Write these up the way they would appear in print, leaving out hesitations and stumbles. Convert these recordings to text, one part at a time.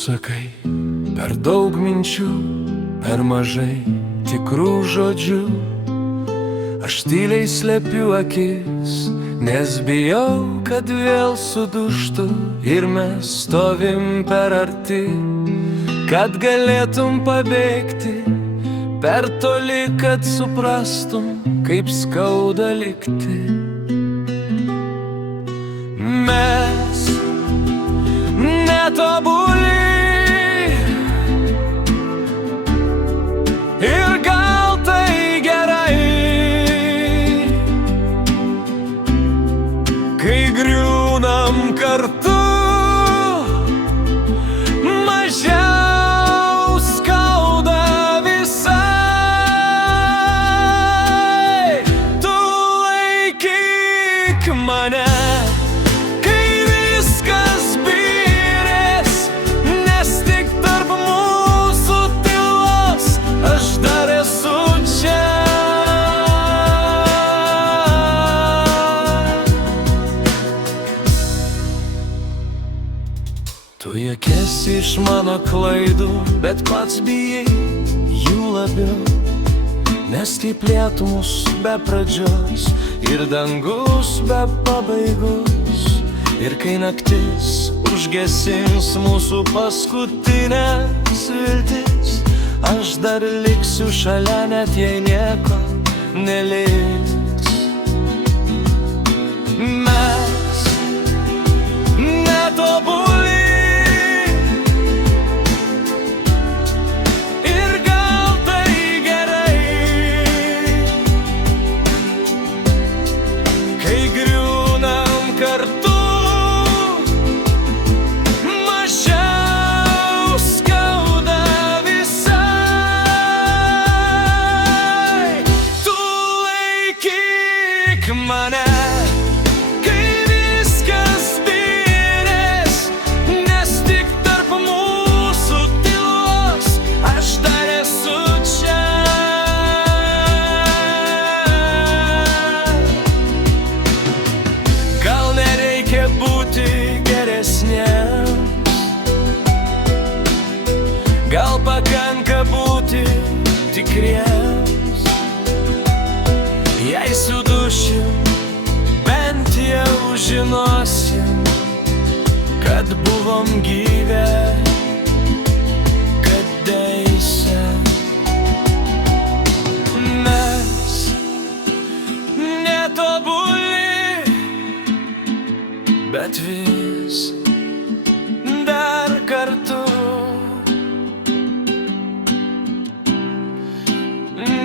sakai, per daug minčių, per mažai tikrų žodžių. Aš tyliai slepiu akis, nes bijau, kad vėl sudužtų ir mes stovim per arti, kad galėtum pabėgti per toli, kad suprastum, kaip skauda likti. Mes netobuli ir gal tai gerai, kai griūnam kartu, mažiau skauda visai. Tu laikyk mane, tu juokiesi iš mano klaidų, bet pats bijai jų labiau, nes kaip lietus be pradžios ir dangus be pabaigos. Ir kai naktis užgesins mūsų paskutinės viltis, aš dar liksiu šalia, net jei nieko neliks. Mes netobuli kartu, mažiau skauda visai. Tu laikyk mane, kai viskas byrės, nes tik tarp mūsų tylos aš dar esu čia. Gal nereikia būti geresniems, gal pakanka būti tikriems. Jei sudušim, bent jau žinosim, kad buvom gyvi kadaise. Mes netobuli, bet vis dar kartu.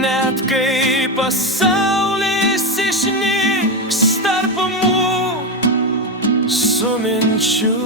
Net kai pasaulis išnyks tarp mūsų minčių,